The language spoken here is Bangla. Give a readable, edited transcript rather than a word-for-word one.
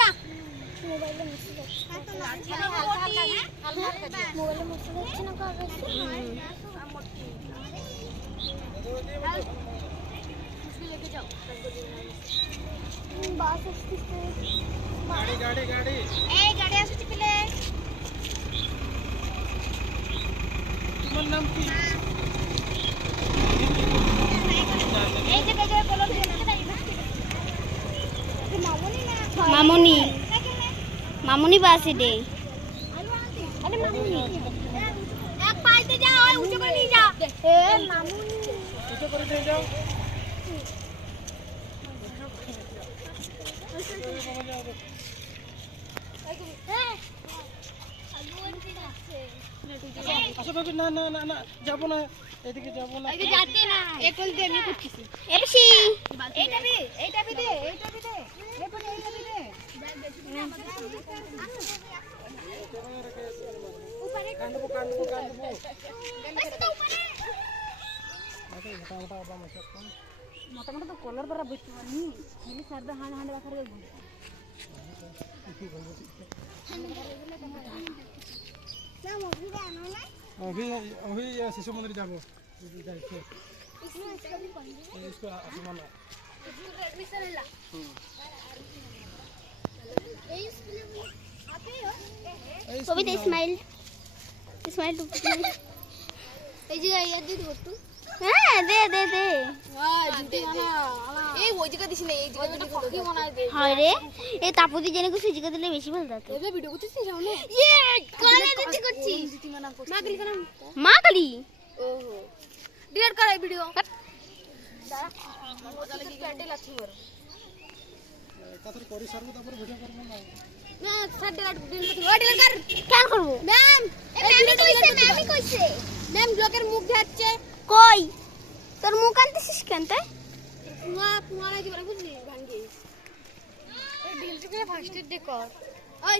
না মোবাইলে মেসেজ আসছে মোবাইলে মেসেজ আসছে না কাগজ বাস আসতেছে গাড়ি এই গাড়ি আসছে পিলে তোমার নাম কি এই যে কলম দিয়ে মামনি মামনি বাস এডে আরে মামুনি এক পাইতে যা ওই উঁচু করে নিয়ে যা এ মামুনি উঁচু করে নিয়ে যাও আসো বাবু না না না না যাবো না এদিকে যাবো না এই যাতে না একল দিয়ে আমি করতেছি এপসি এইটা দে এইটা দে এইটা দে এরপর এইটা দে উপরে কান্দবো মোটা মোটা তো কলার দ্বারা বসতে পারি খালি সারদা হাঁড় হাঁড় রাখার अभी शिशु मंदिर जाबो इसको आसमान एडमिशन हैला এই স্কুলে আপনি কবিতা স্মাইল স্মাইল এই যে ইয়ার দিদি বটু হ্যাঁ দে দে দে এই ওই জায়গা দিছ না এই জায়গা দিলে কি মনে হয় হয় রে এই তাপতি জেনে কিছু জিজ্ঞাসা দিলে বেশি ভালো হতো এই ভিডিও করছিস সামনে ইয়ে কোন দিতে করছিস মাগলি কোন মা কালি ওহো ডিলিট কর এই ভিডিও দাঁড়া মজা লাগি প্যান্ডেল আছে মোর তারপর করি সারবো তারপর ভিডিও করব না না স্যার ডিলিট কর ডিলিট কর কেন করব ম্যাম ম্যামই কইছে ম্যামই কইছে ম্যাম ব্লকের মুখ ঢাকছে কই তোর মুখ আনতেছিস কেন তাই কুয়া না কি বলে বুঝলি ভাঙ্গি এই ডিলিট করে ফার্স্ট এড কর ওই